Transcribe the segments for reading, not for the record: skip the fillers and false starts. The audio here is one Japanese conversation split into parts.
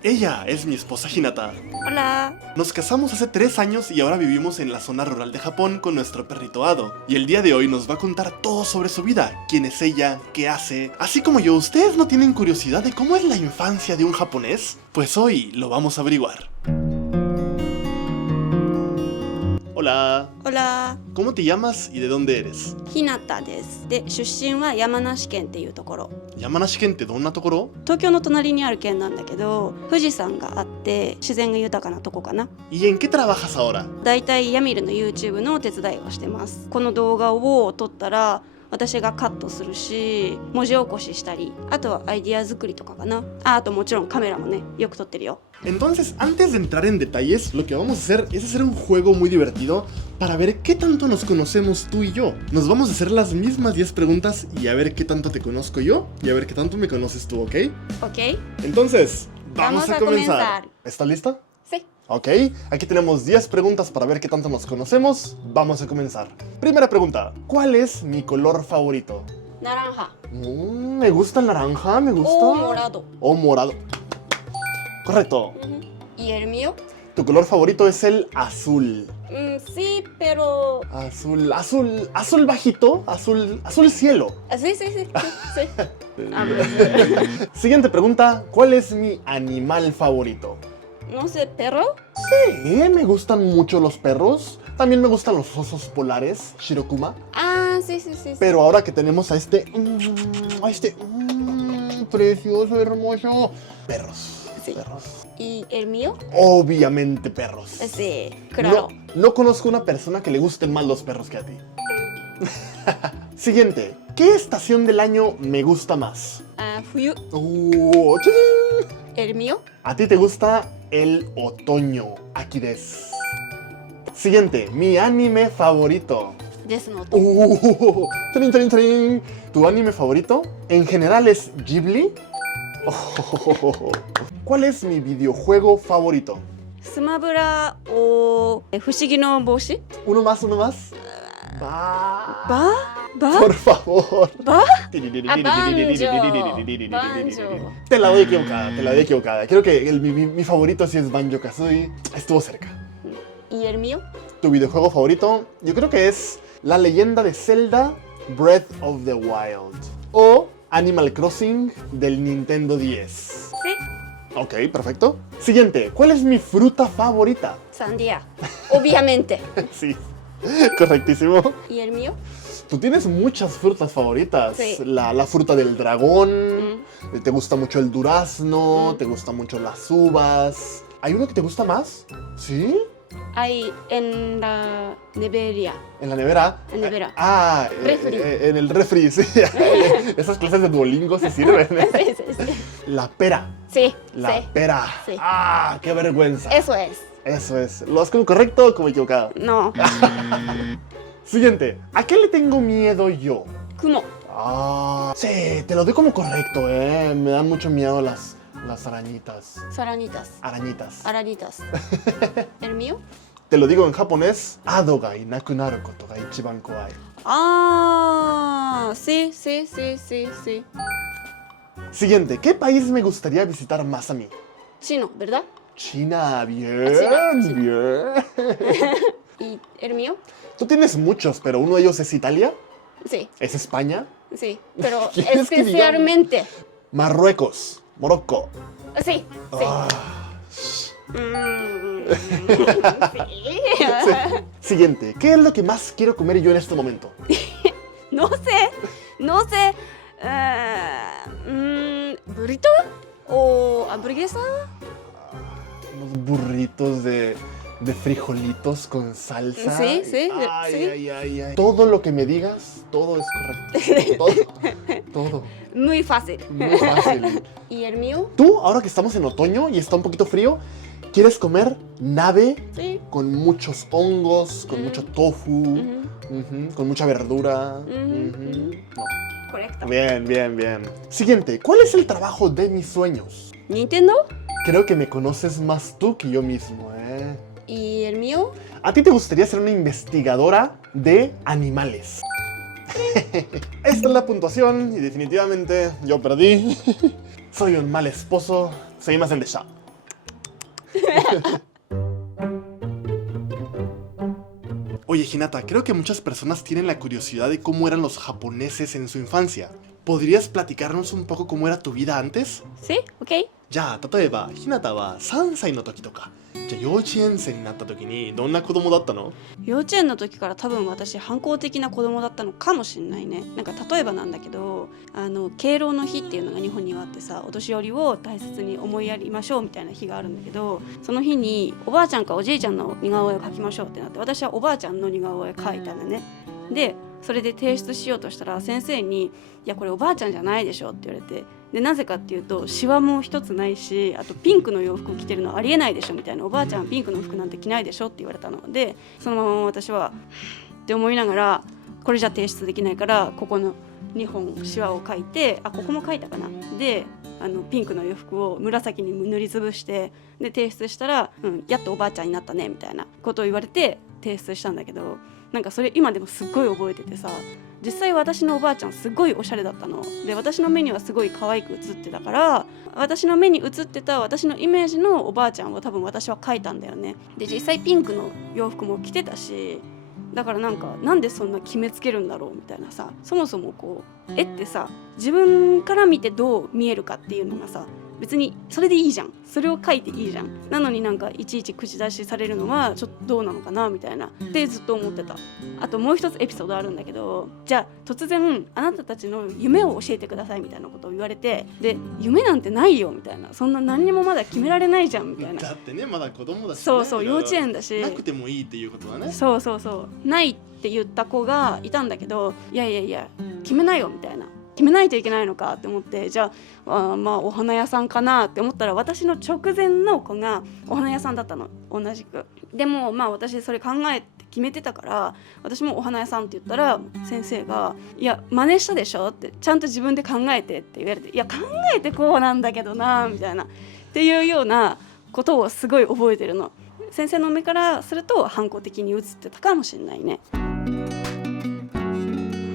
Ella es mi esposa Hinata. Hola. Nos casamos hace 3 años y ahora vivimos en la zona rural de Japón con nuestro perrito Ado. Y el día de hoy nos va a contar todo sobre su vida, quién es ella, qué hace. Así como yo, ¿ustedes no tienen curiosidad de cómo es la infancia de un japonés? Pues hoy lo vamos a averiguar. Hola. Hola. ¿Cómo te llamas y de dónde eres? ひなたです。で、出身は山梨県っていうところ。山梨県ってどんなところ？東京の隣にある県なんだけど、富士山があって自然が豊かなとこかな。¿Y en qué trabajas ahora? だいたいヤミルの YouTube のお手伝いをしてます。この動画を撮ったら私がカットするし、文字起こししたり、あとはアイディア作りとかかな。あともちろんカメラもね、よく撮ってるよ。Entonces, antes de entrar en detalles, lo que vamos a hacer es hacer un juego muy divertido para ver qué tanto nos conocemos tú y yo. Nos vamos a hacer las mismas 10 preguntas y a ver qué tanto te conozco yo y a ver qué tanto me conoces tú, ¿ok? Ok. Entonces, vamos Vamos a a comenzar. comenzar. ¿Estás lista? Sí. Ok, aquí tenemos 10 preguntas para ver qué tanto nos conocemos. Vamos a comenzar. Primera pregunta, ¿cuál es mi color favorito? Naranja. Me gusta el naranja, me gusta. O morado. O morado. Correcto. ¿Y el mío? Tu color favorito es el azul. Sí, pero... Azul bajito, azul cielo. Sí. Siguiente pregunta, ¿cuál es mi animal favorito? No sé, ¿perro? Sí, me gustan mucho los perros. También me gustan los osos polares, Shirokuma. Ah, sí. Pero ahora que tenemos a este precioso, hermoso, perros. Sí. Perros. ¿Y el mío? Obviamente perros. Sí, claro. No conozco una persona que le gusten más los perros que a ti. Siguiente, ¿qué estación del año me gusta más? Fuyu. ¡Ching! ¿El mío? A ti te gusta el otoño. Aquí des. Siguiente, mi anime favorito. Desu Note. ¡Trin! ¿Tu anime favorito? En general es Ghibli. ¿Cuál es mi videojuego favorito? Sumabura o Fushigi no Boshi. Uno más. ¿Va? Por favor. ¿Va? Banjo. Te la doy equivocada. Creo que mi favorito sí es Banjo-Kazooie. Estuvo cerca. ¿Y el mío? Tu videojuego favorito, yo creo que es La Leyenda de Zelda Breath of the Wild o Animal Crossing del Nintendo 10. Sí. Ok, perfecto. Siguiente, ¿cuál es mi fruta favorita? Sandía. Obviamente. Sí, correctísimo. ¿Y el mío? Tú tienes muchas frutas favoritas. Sí. La fruta del dragón, te gusta mucho el durazno, te gustan mucho las uvas. ¿Hay uno que te gusta más? ¿Sí? Hay en la nevería. ¿En la nevera? En la nevera. Refri. Refri. En el refri, sí. Esas clases de Duolingo sí sirven. Sí. La pera. Sí. La pera. Sí. ¡Qué vergüenza! Eso es. Eso es. ¿Lo has como correcto o como equivocado? No. Siguiente. ¿A qué le tengo miedo yo? Kumo. Sí, te lo doy como correcto, Me dan mucho miedo las arañitas. Saranitas. Arañitas. ¿El mío? Te lo digo en japonés. Ado ga inaku naru koto ga ichiban kowai. Sí. Siguiente. ¿Qué país me gustaría visitar más a mí? Chino, ¿verdad? China, bien. ¿Y el mío? Tú tienes muchos, pero uno de ellos es Italia, Sí, es España, pero ¿Quieres que especialmente. Marruecos, Morocco. Sí. Siguiente, ¿qué es lo que más quiero comer yo en este momento? No sé. ¿Burrito? ¿O hamburguesa? Unos burritos de frijolitos con salsa. Sí. Ay. Todo lo que me digas, todo es correcto. Todo. Muy fácil. Muy fácil. ¿Y el mío? Tú, ahora que estamos en otoño y está un poquito frío, ¿quieres comer nabe? Sí. Con muchos hongos, con mucho tofu, con mucha verdura. No. Correcto. Bien. Siguiente, ¿cuál es el trabajo de mis sueños? ¿Nintendo? Creo que me conoces más tú que yo mismo, ¿Y el mío? ¿A ti te gustaría ser una investigadora de animales? Esta es la puntuación y definitivamente yo perdí. Soy un mal esposo. Seguimos en The Shop. Oye, Hinata, creo que muchas personas tienen la curiosidad de cómo eran los japoneses en su infancia. ¿Podrías platicarnos un poco cómo era tu vida antes? Sí? OK? じゃあ、例えば、ひなたは3歳の時とか、じゃあ幼稚園生になった時にどんな子供だったの？幼稚園の時から多分私反抗的な子供だったのかもしれないね。なんか例えばなんだけど、敬老の日っていうのが日本にはあってさ、お年寄りを大切に思いやりましょうみたいな日があるんだけど、その日におばあちゃんかおじいちゃんの似顔絵を描きましょうってなって、私はおばあちゃんの似顔絵描いたんだね。でそれで提出しようとしたら先生に「いやこれおばあちゃんじゃないでしょ」って言われて、でなぜかっていうとシワも一つないし、あとピンクの洋服を着てるのありえないでしょみたいな、おばあちゃんはピンクの服なんて着ないでしょって言われたので、そのまま私はって思いながら、これじゃ提出できないからここの2本シワを描いて、ここも描いたかな、でピンクの洋服を紫に塗りつぶしてで提出したら、やっとおばあちゃんになったねみたいなことを言われて提出したんだけど、なんかそれ今でもすっごい覚えててさ、実際私のおばあちゃんすごいおしゃれだったので、私の目にはすごい可愛く映ってたから、私の目に映ってた私のイメージのおばあちゃんを多分私は描いたんだよね。で実際ピンクの洋服も着てたし、だからなんでそんな決めつけるんだろうみたいなさ、そもそもこう絵ってさ、自分から見てどう見えるかっていうのがさ、別にそれでいいじゃん、それを書いていいじゃん。なのにいちいち口出しされるのはちょっとどうなのかなみたいなってずっと思ってた。あともう一つエピソードあるんだけど、じゃあ突然あなたたちの夢を教えてくださいみたいなことを言われて、で夢なんてないよみたいな、そんな何にもまだ決められないじゃんみたいな。だってね、まだ子供だし、ね、そう幼稚園だし、なくてもいいっていうことだね。そうないって言った子がいたんだけど、いや決めないよみたいな、決めないといけないのかって思って、じゃあ、お花屋さんかなって思ったら、私の直前の子がお花屋さんだったの、同じく。でも私それ考えて決めてたから、私もお花屋さんって言ったら先生が「いや真似したでしょ」って、ちゃんと自分で考えてって言われて「いや考えてこうなんだけどな」みたいなっていうようなことをすごい覚えてるの。先生の目からすると反抗的に映ってたかもしれないね。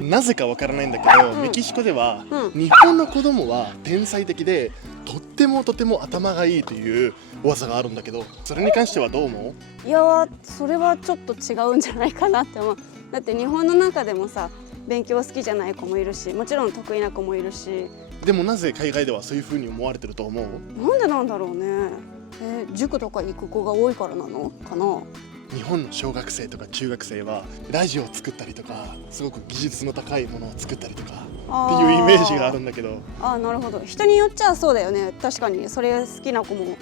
なぜかわからないんだけど、メキシコでは、日本の子供は天才的でとっても頭がいいという噂があるんだけど、それに関してはどう思う？いやそれはちょっと違うんじゃないかなって思う。だって日本の中でもさ、勉強好きじゃない子もいるし、もちろん得意な子もいるし。でもなぜ海外ではそういう風に思われてると思う？なんでなんだろうね。塾とか行く子が多いからなのかな。日本の小学生とか中学生はラジオを作ったりとか、すごく技術の高いものを作ったりとかっていうイメージがあるんだけど。なるほど。人によっちゃそうだよね。確かにそれ好きな子も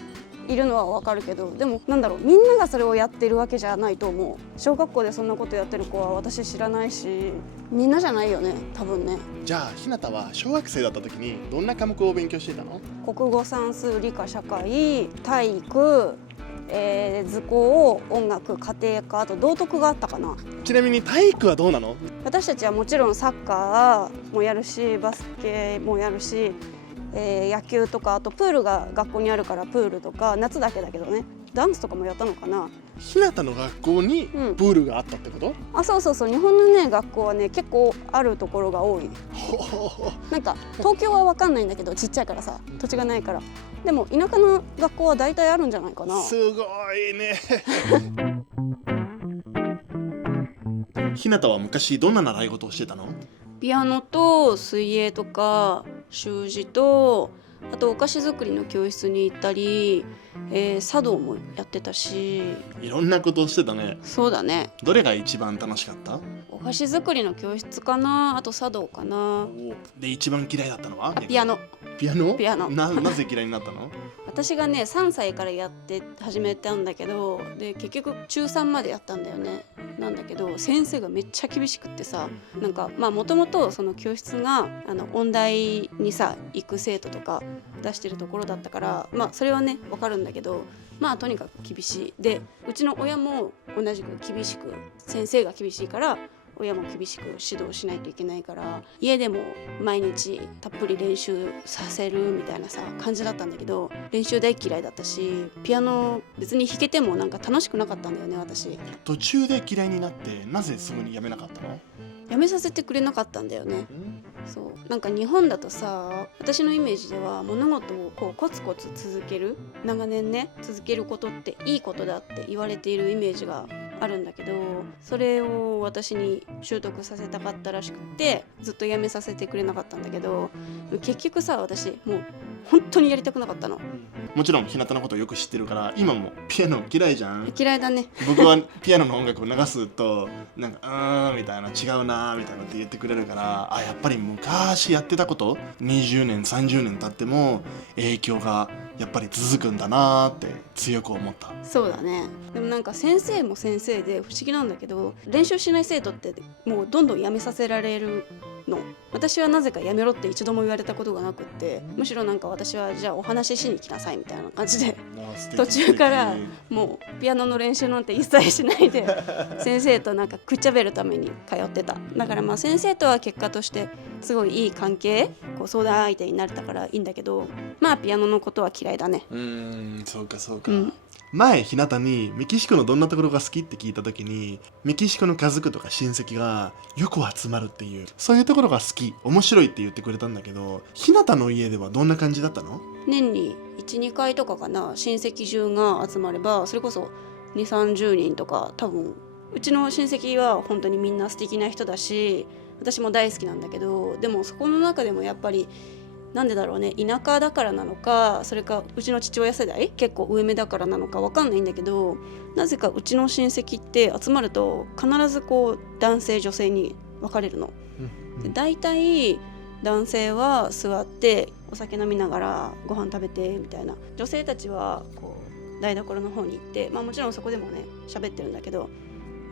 いるのはわかるけど、でもなんだろう、みんながそれをやってるわけじゃないと思う。小学校でそんなことやってる子は私知らないし、みんなじゃないよね多分ね。じゃあひなたは小学生だった時にどんな科目を勉強してたの？国語、算数、理科、社会、体育、図工、音楽、家庭科、あと道徳があったかな。ちなみに体育はどうなの？私たちはもちろんサッカーもやるし、バスケもやるし、野球とか、あとプールが学校にあるからプールとか、夏だけだけどね、ダンスとかもやったのかな。ひなたの学校にプールがあったってこと？そう日本のね学校はね結構あるところが多い。なんか東京は分かんないんだけど、ちっちゃいからさ、土地がないから。でも田舎の学校は大体あるんじゃないかな。すごいね。ひなたは昔どんな習い事をしてたの？ピアノと水泳とか習字と、あとお菓子作りの教室に行ったり、茶道もやってたし。いろんなことをしてたね。そうだね。どれが一番楽しかった？お菓子作りの教室かな、あと茶道かな。で一番嫌いだったのは？ピアノ。ピアノ？なぜ嫌いになったの？私がね3歳からやって始めたんだけど、で結局中3までやったんだよね。なんだけど先生がめっちゃ厳しくってさ、なんかもともとその教室が音大にさ行く生徒とか出してるところだったから、それはね分かるんだけど、とにかく厳しい。でうちの親も同じく厳しく、先生が厳しいから親も厳しく指導しないといけないから、家でも毎日たっぷり練習させるみたいなさ感じだったんだけど、練習大嫌いだったし、ピアノ別に弾けてもなんか楽しくなかったんだよね私。途中で嫌いになって、なぜすぐにやめなかったの？やめさせてくれなかったんだよね。そうなんか日本だとさ、私のイメージでは物事をこうコツコツ続ける、長年ね続けることっていいことだって言われているイメージがあるんだけど、それを私に習得させたかったらしくてずっとやめさせてくれなかったんだけど、結局さ私もう本当にやりたくなかったの。もちろん日向のことをよく知ってるから今もピアノ嫌いじゃん。嫌いだね。僕はピアノの音楽を流すとなんかみたいな、違うなみたいなって言ってくれるから、やっぱり昔やってたこと20年30年経っても影響がやっぱり続くんだなって強く思った。そうだね。でもなんか先生も先生で不思議なんだけど、練習しない生徒ってもうどんどんやめさせられるの。私はなぜかやめろって一度も言われたことがなくって、むしろなんか私はじゃあお話ししに来なさいみたいな感じで途中からもうピアノの練習なんて一切しないで先生となんかくっちゃべるために通ってた。だからまあ先生とは結果としてすごいいい関係、こう相談相手になれたからいいんだけど、まあピアノのことは嫌いだね。そうかそうか、前日向にメキシコのどんなところが好きって聞いた時に、メキシコの家族とか親戚がよく集まるっていう、そういうところが好き、面白いって言ってくれたんだけど、日向の家ではどんな感じだったの？年に 1,2 回とかかな、親戚中が集まればそれこそ 2,30 人とか、多分うちの親戚は本当にみんな素敵な人だし私も大好きなんだけど、でもそこの中でもやっぱりなんでだろうね、田舎だからなのか、それかうちの父親世代結構上目だからなのか分かんないんだけど、なぜかうちの親戚って集まると必ずこう男性女性に分かれるの。で大体男性は座ってお酒飲みながらご飯食べてみたいな、女性たちはこう台所の方に行って、まあもちろんそこでもね喋ってるんだけど、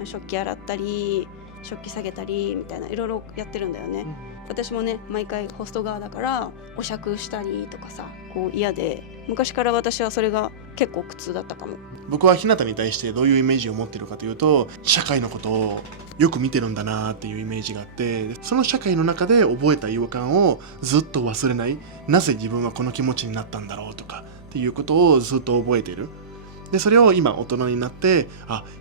食器洗ったり食器下げたりみたいないろいろやってるんだよね。私もね毎回ホスト側だからお酌したりとかさ、こう嫌で、昔から私はそれが結構苦痛だったかも。僕は日向に対してどういうイメージを持ってるかというと、社会のことをよく見てるんだなっていうイメージがあって、その社会の中で覚えた違和感をずっと忘れない、なぜ自分はこの気持ちになったんだろうとかっていうことをずっと覚えている。でそれを今大人になって、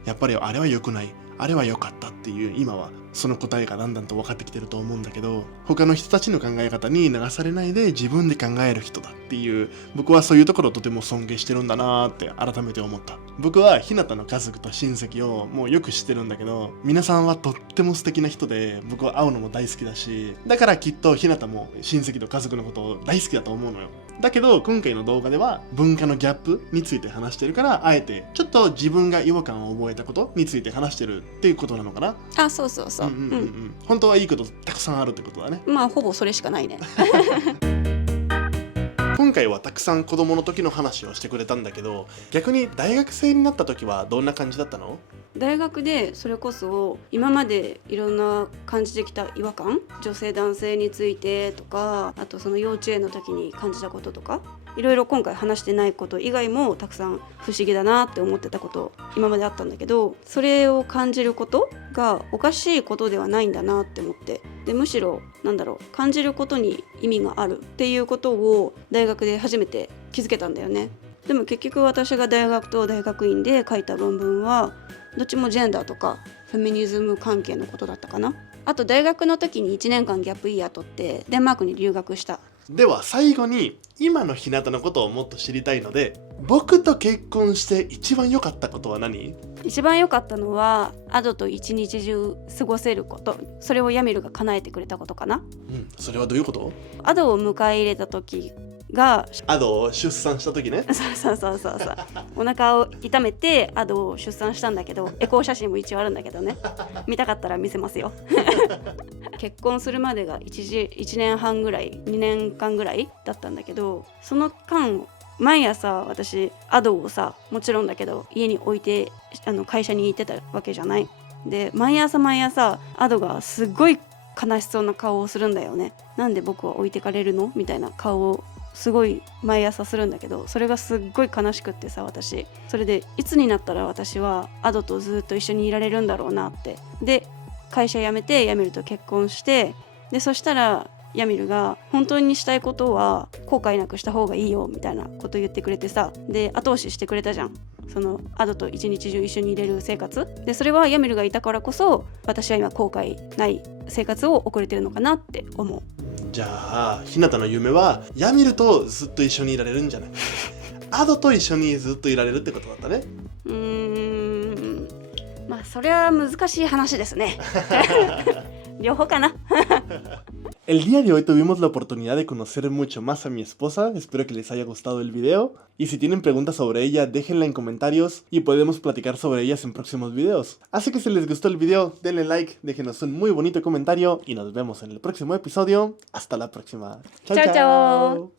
やっぱりあれは良くない、あれは良かったっていう、今はその答えがだんだんと分かってきてると思うんだけど、他の人たちの考え方に流されないで自分で考える人だっていう、僕はそういうところをとても尊敬してるんだなって改めて思った。僕は日向の家族と親戚をもうよく知ってるんだけど、皆さんはとっても素敵な人で、僕は会うのも大好きだし、だからきっと日向も親戚と家族のことを大好きだと思うのよ。だけど今回の動画では文化のギャップについて話してるから、あえてちょっと自分が違和感を覚えたことについて話してるっていうことなのかな。そうそうそう、本当はいいことたくさんあるってことだね。まあほぼそれしかないね今回はたくさん子供の時の話をしてくれたんだけど、逆に大学生になった時はどんな感じだったの？大学でそれこそ今までいろんな感じてきた違和感、女性男性についてとか、あとその幼稚園の時に感じたこととか、いろいろ今回話してないこと以外もたくさん不思議だなって思ってたこと今まであったんだけど、それを感じることがおかしいことではないんだなって思って、でむしろ感じることに意味があるっていうことを大学で初めて気づけたんだよね。でも結局私が大学と大学院で書いた論文はどっちもジェンダーとかフェミニズム関係のことだったかな。あと大学の時に1年間ギャップイヤー取ってデンマークに留学した。では最後に今の日向のことをもっと知りたいので、僕と結婚して一番良かったことは何？一番良かったのはアドと一日中過ごせること、それをヤミルが叶えてくれたことかな。それはどういうこと？アドを迎え入れた時が、アドを出産した時ね。そうお腹を痛めてアドを出産したんだけど、エコー写真も一応あるんだけどね、見たかったら見せますよ結婚するまでが1年半ぐらい、2年間ぐらいだったんだけど、その間毎朝私アドをさ、もちろんだけど家に置いて会社に行ってたわけじゃない。で毎朝アドがすっごい悲しそうな顔をするんだよね。なんで僕は置いてかれるのみたいな顔をすごい毎朝するんだけど、それがすっごい悲しくってさ、私それでいつになったら私はアドとずっと一緒にいられるんだろうなって。で会社辞めてヤミルと結婚して、でそしたらヤミルが本当にしたいことは後悔なくした方がいいよみたいなこと言ってくれてさ、で後押ししてくれたじゃん、そのアドと一日中一緒にいれる生活で。それはヤミルがいたからこそ私は今後悔ない生活を送れてるのかなって思う。じゃあひなたの夢はヤミルとずっと一緒にいられるんじゃない？アドと一緒にずっといられるってことだったね。まあそれは難しい話ですね。両方かな。El día de hoy tuvimos la oportunidad de conocer mucho más a mi esposa, espero que les haya gustado el video, y si tienen preguntas sobre ella déjenla en comentarios y podemos platicar sobre ellas en próximos videos. Así que si les gustó el video denle like, déjenos un muy bonito comentario y nos vemos en el próximo episodio. Hasta la próxima. Chao, Chao, chao. chao.